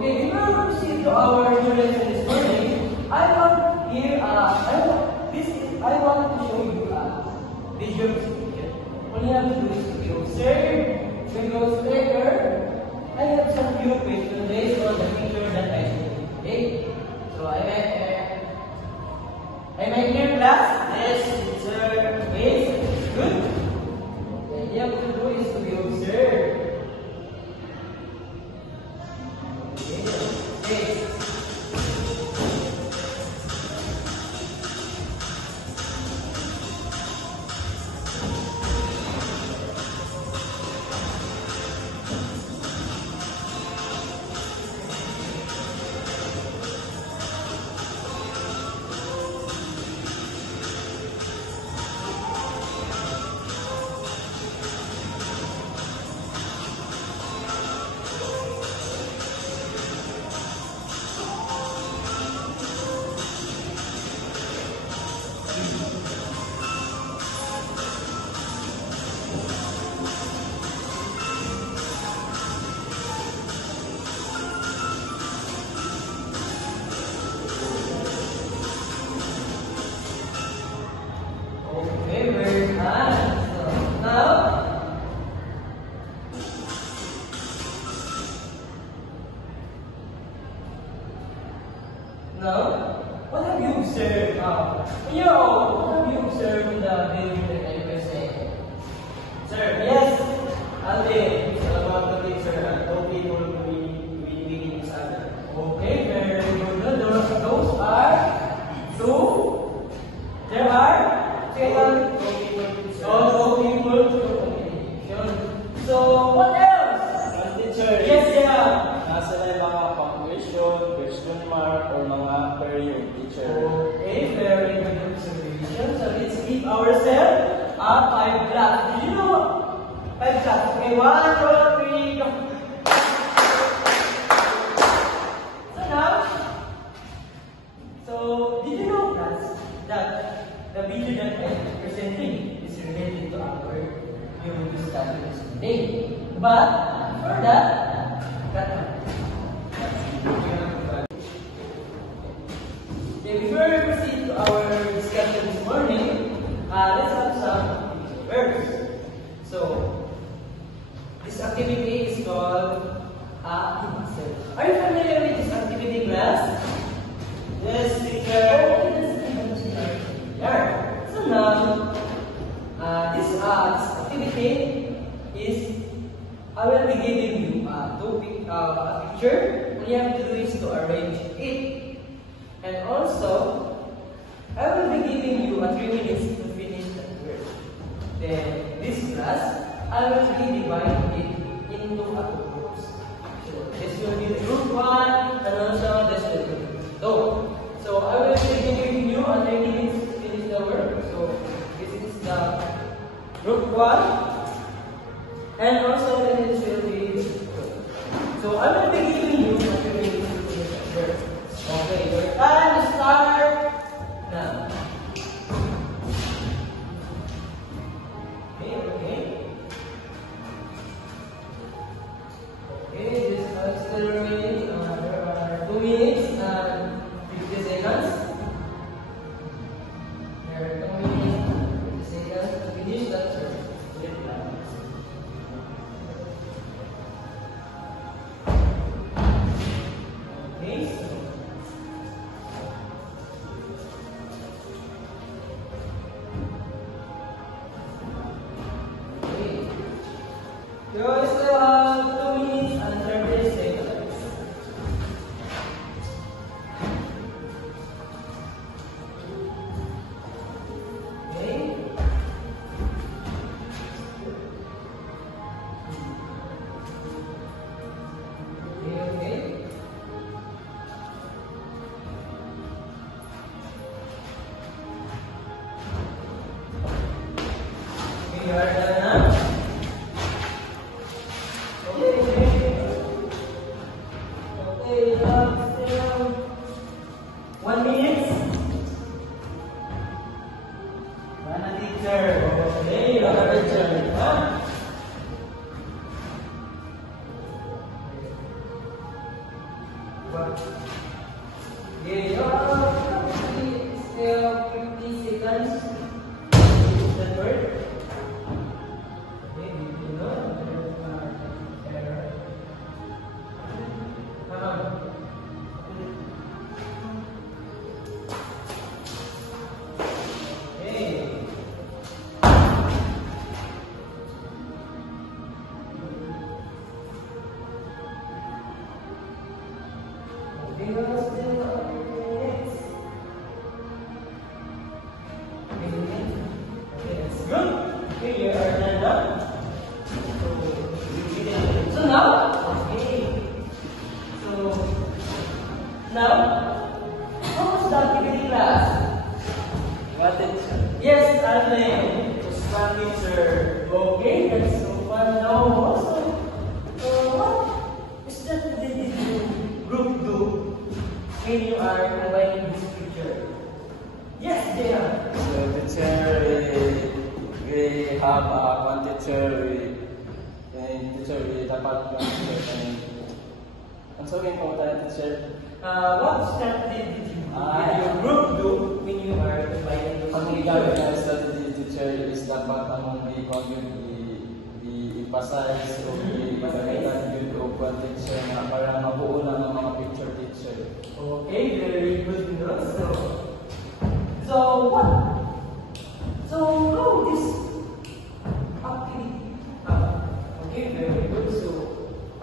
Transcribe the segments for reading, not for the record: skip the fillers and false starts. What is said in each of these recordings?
Okay, before we proceed to our new lesson this morning, I want to show you a video presentation. All you have to do is to observe the growth tracker. I have some few questions based on the picture that I showed. Okay? So am I clear, class? Yes, sir. Okay, good. All you have to do is to be observed. Okay. Now, what have you observed? What have you observed in the building that I present? Sir, yes, Alvin, it's all about the picture. Two people communicating each other. Okay, very good. Those are two. There are two people to communication. So, what else? Teacher, Yes, yeah. nasa na yung mga punctuation, question mark, or mga period, teacher. Okay, very good observation. So let's give ourselves a 5 class. Did you know 5 class? Okay, 1, 2, 3, go. So now, did you know, class, that the video that I'm presenting is related to our new study this morning? But for that, before we proceed to our discussion this morning, let's have some verbs. So, this activity is called activity. Are you familiar with this activity, class? Yes, teacher. So now, this activity is, I will be giving you a picture. All you have to do is to arrange it. And also, I will be giving you 3 minutes to finish that work. Then, this class, I will be dividing it into 2 groups. So, this will be the group 1, and also this will be group 2. So, I will be giving you 3 minutes to finish the work. So, this is the group 1, and also this will be group 2. So, I will be giving you 3 minutes to finish that work. Okay, your time start now. Okay, this is still remaining. There are 2 minutes and 50 seconds. There are 2 minutes and 50 seconds to finish that survey. Okay. You still have 2 minutes and 30 seconds. Okay. Okay. We are done now. Okay, still 1 minute. Mana teacher? Okay, teacher. Okay, you are done now. So now, okay. So now, how was the activity class? Got it, sir. Yes, Arlene. Just one teacher. Okay, that's so fun now. Also, what is that they did you group do when you are combining this picture? Yes, they are. So, teacher, we have one teacher, we dapat yung teacher. Ang sabihin ko tayo, teacher, What strategy did your group do when you are combining ang those gagawin pictures? na strategy, teacher, is dapat among i-emphasize o i-gamitan yun o one teacher na para mabuo lang ang mga picture teacher. Okay, very good notes. So what? So how this activity? Okay, very good. So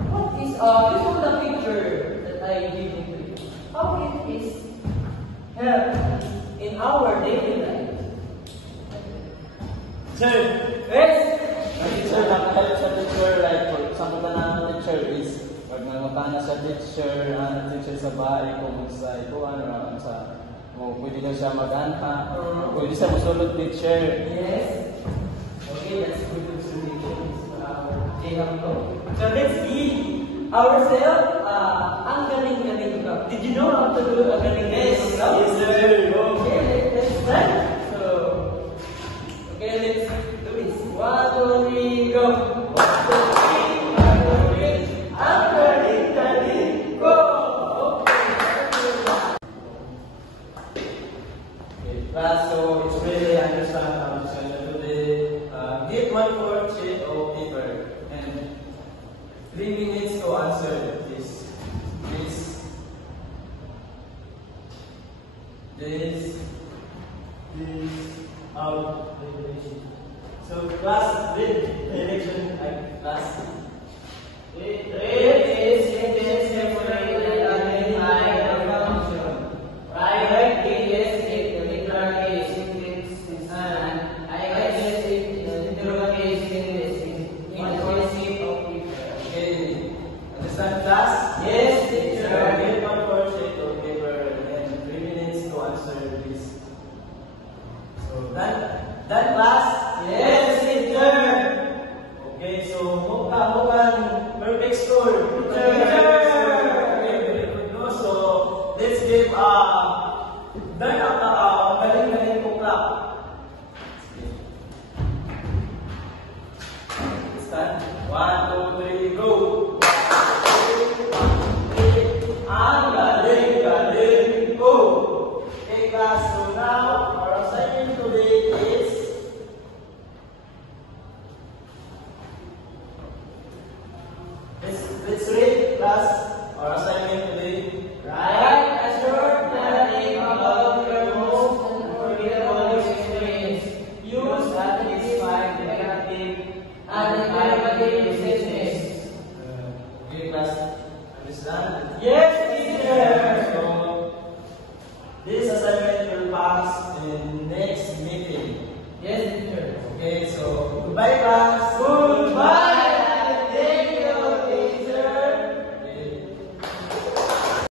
what is this is the picture that I gave you to you. How it is help in our daily life? Sir, Yes. ang teacher nakahelp sa teacher, like for example na ng teacher is pag nangutana sa teacher, teacher sa bahay kung sa ikuan o sa pwede na siya mag-anta, pwede siya masulot teacher. Yes. Okay, that's good observation for our J-Hub. So let's give ourselves ang galing-galing club. Did you know how to do a galing-galing club? Yes, sir. Okay, let's start. So, okay, let's do this. 1, 2, 3, go. 1, 2, 3, 1, 2, 3. Ang galing-galing, go. Okay, class, so it's really understand our discussion today. Get 1/4 sheet of paper and 3 minutes to answer this. This out direction. So class with direction at class. 3,